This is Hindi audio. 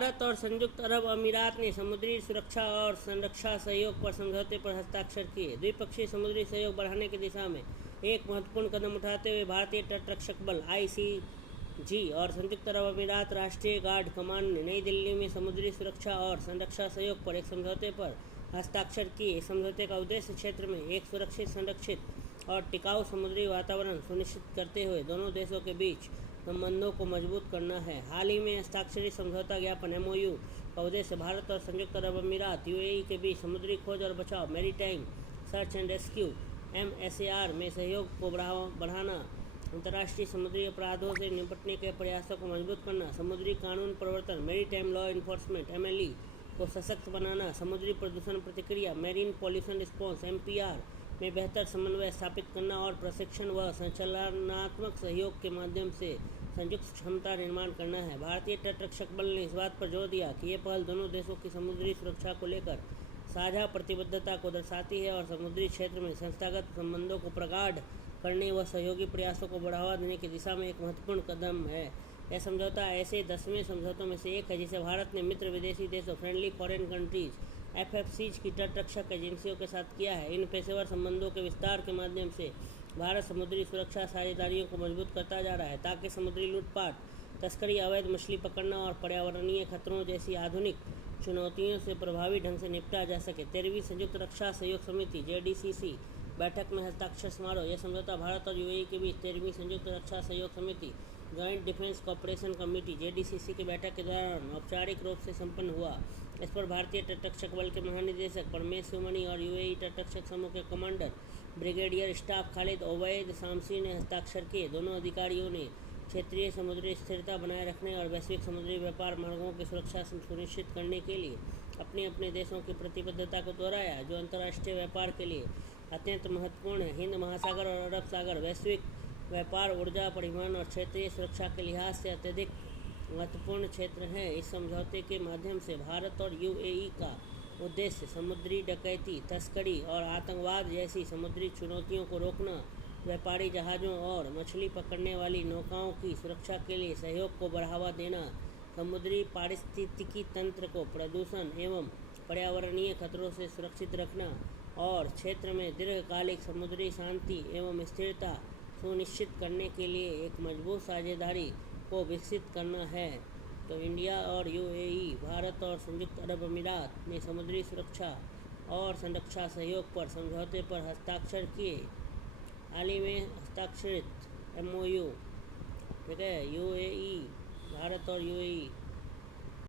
भारत और संयुक्त अरब अमीरात ने समुद्री सुरक्षा और संरक्षा सहयोग पर समझौते पर हस्ताक्षर किए। द्विपक्षीय समुद्री सहयोग बढ़ाने की दिशा में एक महत्वपूर्ण कदम उठाते हुए भारतीय तटरक्षक बल (ICG) और संयुक्त अरब अमीरात राष्ट्रीय गार्ड कमांड ने नई दिल्ली में समुद्री सुरक्षा और संरक्षा सहयोग पर एक समझौते पर हस्ताक्षर किए। इस समझौते का उद्देश्य क्षेत्र में एक सुरक्षित, संरक्षित और टिकाऊ समुद्री वातावरण सुनिश्चित करते हुए दोनों देशों के बीच संबंधों को मजबूत करना है। हाल ही में हस्ताक्षरित समझौता ज्ञापन (MOU) का उद्देश्य भारत और संयुक्त अरब अमीरात (UAE) के बीच समुद्री खोज और बचाव (maritime search and rescue MSAR) में सहयोग को बढ़ाना, अंतर्राष्ट्रीय समुद्री अपराधों से निपटने के प्रयासों को मजबूत करना, समुद्री कानून प्रवर्तन (मैरीटाइम लॉ इन्फोर्समेंट MLE) को सशक्त बनाना, समुद्री प्रदूषण प्रतिक्रिया (मेरीन पॉल्यूशन रिस्पॉन्स MPR) में बेहतर समन्वय स्थापित करना और प्रशिक्षण व संचालनात्मक सहयोग के माध्यम से संयुक्त क्षमता निर्माण करना है। भारतीय तटरक्षक बल ने इस बात पर जोर दिया कि ये पहल दोनों देशों की समुद्री सुरक्षा को लेकर साझा प्रतिबद्धता को दर्शाती है और समुद्री क्षेत्र में संस्थागत संबंधों को प्रगाढ़ करने व सहयोगी प्रयासों को बढ़ावा देने की दिशा में एक महत्वपूर्ण कदम है। यह समझौता ऐसे 10वें समझौतों में से एक है जिसे भारत ने मित्र विदेशी देशों (फ्रेंडली फॉरेन कंट्रीज) FFCs की तटरक्षक एजेंसियों के साथ किया है। इन पेशेवर संबंधों के विस्तार के माध्यम से भारत समुद्री सुरक्षा साझेदारियों को मजबूत करता जा रहा है ताकि समुद्री लूटपाट, तस्करी, अवैध मछली पकड़ना और पर्यावरणीय खतरों जैसी आधुनिक चुनौतियों से प्रभावी ढंग से निपटा जा सके। 13वीं संयुक्त रक्षा सहयोग समिति JDCC बैठक में हस्ताक्षर समारोह। यह समझौता भारत और UAE के बीच 13वीं संयुक्त रक्षा सहयोग समिति joint defence cooperation committee JDCC की बैठक के दौरान औपचारिक रूप से संपन्न हुआ। इस पर भारतीय तटरक्षक बल के महानिदेशक परमेश सुमनी और UAE तटरक्षक समूह के commander brigadier staff Khalid ओवैद Shamsi ने हस्ताक्षर किए। दोनों अधिकारियों ने क्षेत्रीय समुद्री स्थिरता बनाए रखने और वैश्विक समुद्री व्यापार मार्गों की सुरक्षा सुनिश्चित करने के लिए अपने अपने देशों की प्रतिबद्धता को दोहराया, जो अंतर्राष्ट्रीय व्यापार के लिए अत्यंत महत्वपूर्ण है। हिंद महासागर और अरब सागर वैश्विक व्यापार, ऊर्जा, परिवहन और क्षेत्रीय सुरक्षा के लिहाज से अत्यधिक महत्वपूर्ण क्षेत्र हैं। इस समझौते के माध्यम से भारत और UAE का उद्देश्य समुद्री डकैती, तस्करी और आतंकवाद जैसी समुद्री चुनौतियों को रोकना, व्यापारी जहाज़ों और मछली पकड़ने वाली नौकाओं की सुरक्षा के लिए सहयोग को बढ़ावा देना, समुद्री पारिस्थितिकी तंत्र को प्रदूषण एवं पर्यावरणीय खतरों से सुरक्षित रखना और क्षेत्र में दीर्घकालिक समुद्री शांति एवं स्थिरता सुनिश्चित करने के लिए एक मजबूत साझेदारी को विकसित करना है। तो इंडिया और UAE, भारत और संयुक्त अरब अमीरात ने समुद्री सुरक्षा और संरक्षा सहयोग पर समझौते पर हस्ताक्षर किए। हाल ही में हस्ताक्षरित MOU, ठीक है, UAE, भारत और UAE